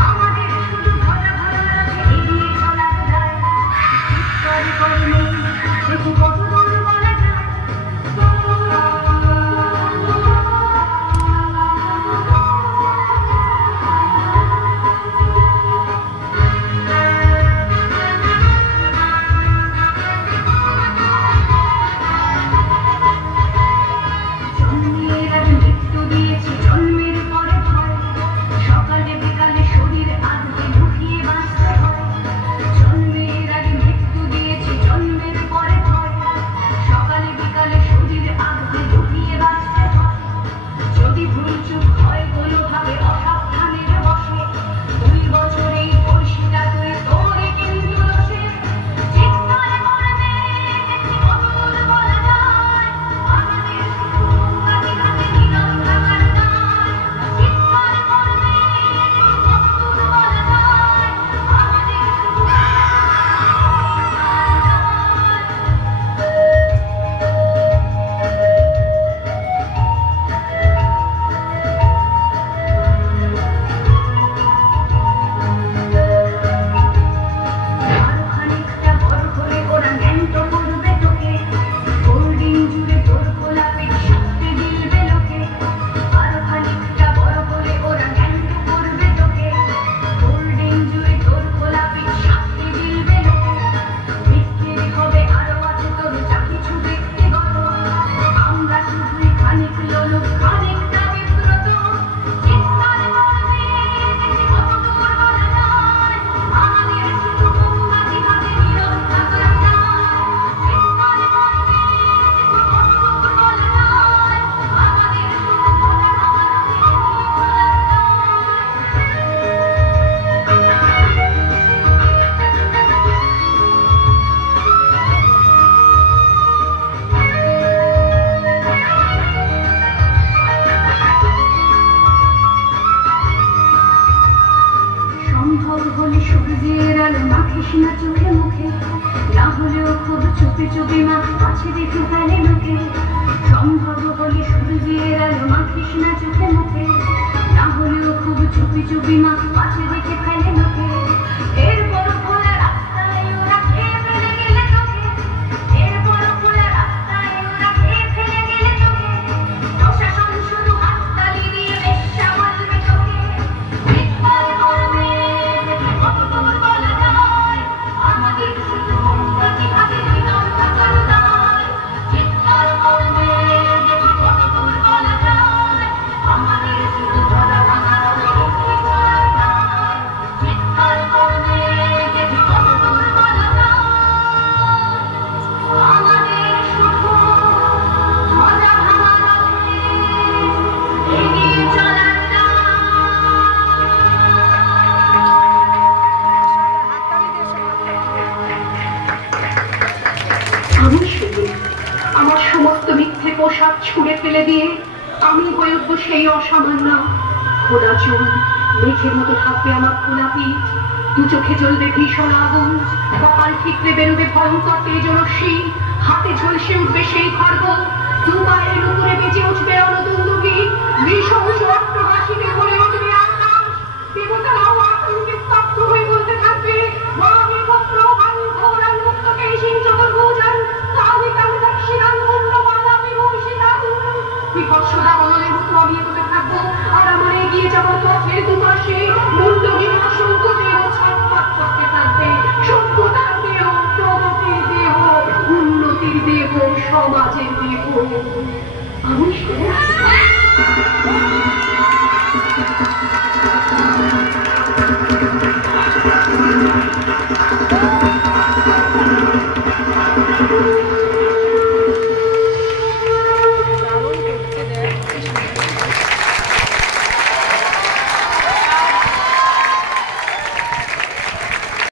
আমাদের মাখিস না চোখে মুখে, না হলেও খুব চুপি চুপি মা কাছে দেখে ফেলে লোকে। সম্ভব হলে শুধু দিয়ে গেল মাখিস না চোখে মুখে, না হলেও খুব চুপি চুপি মা কাছে দেখে ফেলে লোকে। এরপর খোলা রাস্তায় ওরা খেয়ে ফেলে গেলে তোকে, এরপর খোলা রাস্তায় ওরা খেয়ে ফেলে গেলে তোকে। প্রশাসন শুধু হাততালি দিয়ে বেশ্যা বলবে তোকে। চিৎকার করবে কত দূর বলা যায়, আমাদের শুধু মুক্তি হাতে বিনম্র করুণায়। চিৎকার করবে কত দূর বলা যায়, আমাদের শুধু গলা ভাঙার মুক্তি করার দায়। চিৎকার করবে কত দূর বলা যায়, আমাদের শুধু গলা ভাঙার এগিয়ে চলার দায়। আমি শুধু আমার সমস্ত মিথ্যে পোশাক ছুঁড়ে ফেলে দিয়ে আমি হয়ে উঠবো সেই অসামান্য। খোলা চুল মেঘের মতো থাকবে আমার খোলা পিঠ, দু চোখে জ্বলবে ভীষণ আগুন, কপাল ঠিকরে বেরোবে ভয়ঙ্কর তেজরশ্মি, হাতে ঝলসে উঠবে সেই খড়গ, দু পায়ের উপরে বেজে উঠবে রণদুন্দুভি, নৃশংস অট্টহাসিতে ভরে উঠবে আকাশ। দেবতারাও আতঙ্কে স্তব্ধ হয়ে বলতে থাকবে, মহাবিভক্ত ঘোর আর মুক্তকে চতুর্ভুজন কালিকাল দক্ষিণাং মুন্ডমালা বিভূষিতাং। বিভৎসতা বলনের মতো আমি এগোতে থাকবো, আর আমার এগিয়ে যাওয়ার পথের দুপাশে মুন্ডহীন অসংখ্য দেহ ছটফট করতে থাকবে। সভ্যতার দেহ, প্রগতির দেহ, উন্নতির দেহ, সমাজের দেহ। আমি